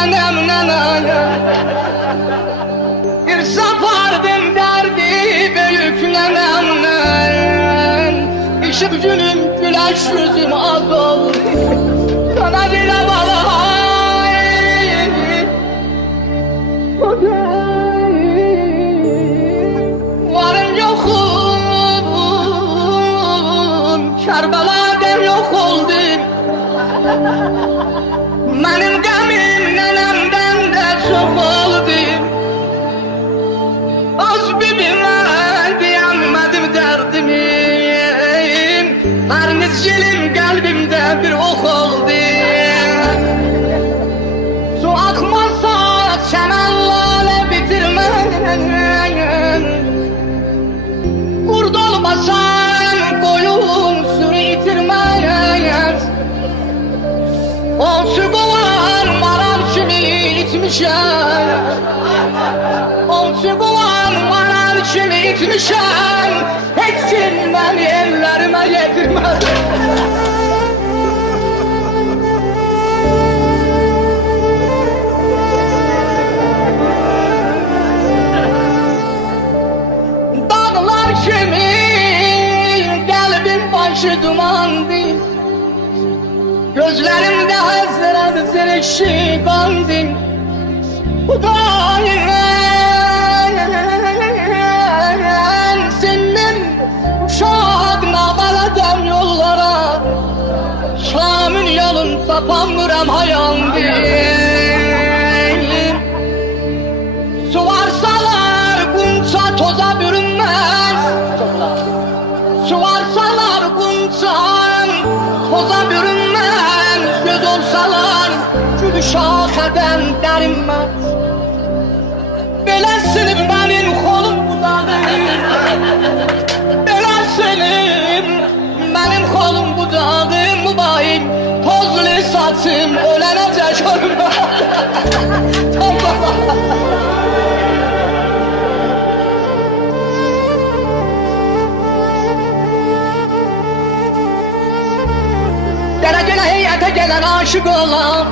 nənəm, nənəm. Bir sapardım derdi büyük nənəm, nənəm. Işık günüm, güneş yüzüm az oldu. Sana bir balayım. Varım yokum, Kerbela'da yok oldum. Benim gemim nenemden de çok oldu. Az birbirine diyemedim derdimi. Her mizcilim kalbimde bir ok oldu. Su akmazsa çemenlerle bitirmeyin. Kurd olmasan koyun sürü itirmeyin. Olçu kovan maral kimi itmişem. Olçu kovan maral kimi itmişem. Hiç kim beni ellerime getirmez. Dağlar kimi kalbim başı dumandı. Gözlerimde hasret zirişi kandı. Hudayım senin uşak navaladem yollara. Şam'ın yolun tapamıram hayandı. Su varsalar kunça toza bürünmez. Su varsalar kunça toza bürünmez. Göz olsalar gül şaheden derinmez. Beləsinim benim kolum budağım. Beləsinim benim kolum budağım. Mübayim tozlu saçım ölenecek ölme. Gele gele heyete gelen aşık olan,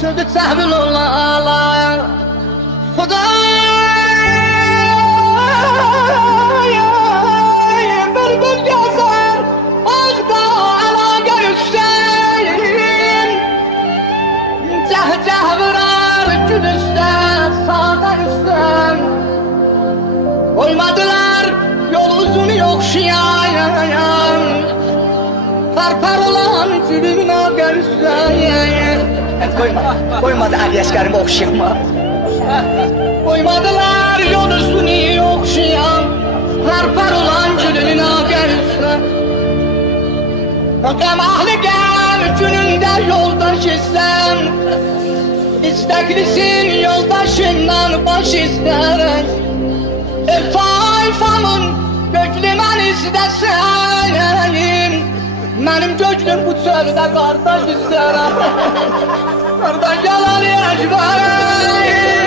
sözü sehvil olan. Hudayım bülbül gezer, ağda əlaqə üstəyim. Cəh-cəh vurar gül üstə, sağda üstəm. Koymadılar yol uzunu yoxşayan. Parpar olan gülün ağda üstəyim. Koymadı Ali Yaşkar'ımı okşayama. Koymadılar yol üstünü okşayan. Parpar olan gülün ağda üstəyim. Qəmahlı gəl günündə yoldaş istəm. İstəklisin yoldaşından baş istərək. Tayfamın göklü mən istəsəyim. Mənim göklüm bu çöldə qardaş istərəm. Qardaş yalan yaşayım.